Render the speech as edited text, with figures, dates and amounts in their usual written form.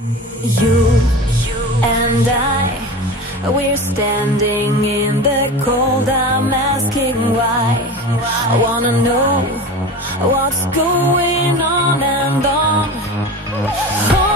You and I, we're standing in the cold. I'm asking why. I wanna know what's going on and on.